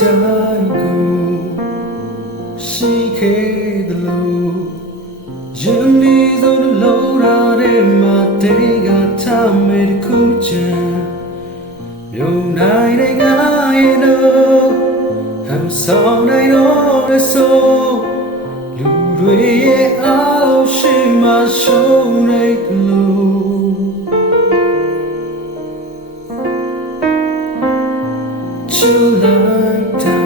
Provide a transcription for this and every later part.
တိုင်းကိုရှိခဲ့တယ်လို့ယနေ့ဆုံးလုံးလာတဲ့မှာတေးကထားမဲ့တစ်ခုချင်မြုံနိုင်တဲ့ငါရဲ့တော့ဟမ်ဆောင်နိုင်တော့တဲ့ဆိုလူတွေရဲ့အားလုံးရှိမှရှုံးနေလို့ချူလိုက်တာ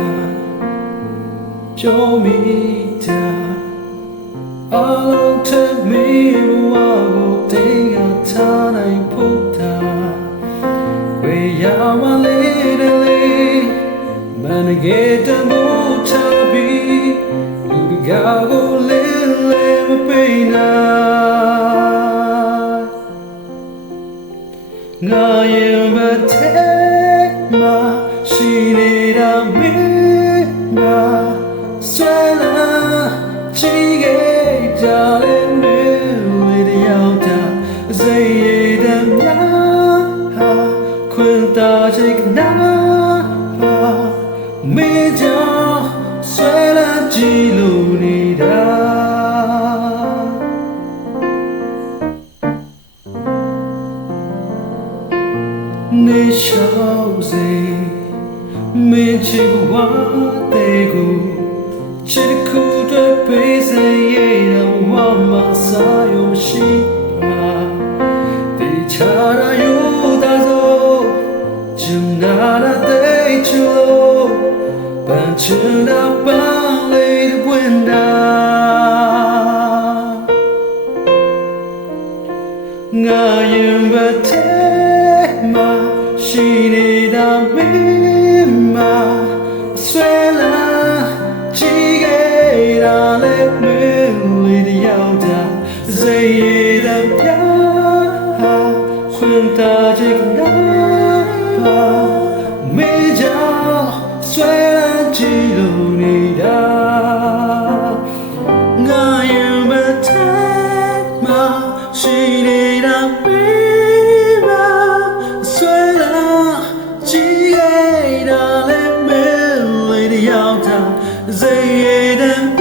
ပြောမိတာအားလုံးထမီဝါကိုတင်းကထားနိုင်ဖို့တာဝေးရမလေးလေးမနဂေတမို့ချပြီးလူကကိုလေးလေးမပိနိုင်ငါရဲ့မထဲမှာရှိနေတာမင်းငါဆွဲလာချီခဲ့ကြတဲ့မင်းလေးရောက်တာစိတ်ရည်တည်းများဟာခွင်သာချိတ်နာပါမင်းကြောင့်ဆွဲလာကြည့်လို့နေတာနေရှောက်စေမင်းချစ်ဝါတဲ့ကိုချစ်ခုတွေပေးစေရတဲ့ဝါမစားရုံရှိပါတေချာရယူတာဆိုချင်နာတဲ့ချူပန်းချင်တာပန်းလေးပွင့်တာငါရင်ဘက်ထဲမှာရှိနေတာမင်းမဆွဲလာချီခဲ့တာလေမင်းလေးတယောက်တာစိတ်ရည်တည်းပြဟာခွင်သာချစ်နာပါမင်းကြောင့်ဆွဲလာကြည့်လို့နေတာငါရင်ဘက်ထဲမှာရှိနေတာမင်းမဆွဲလာကြည့်ခဲ့တာလေမင်းလေးတယောက်တာစိတ်ရည်တည်း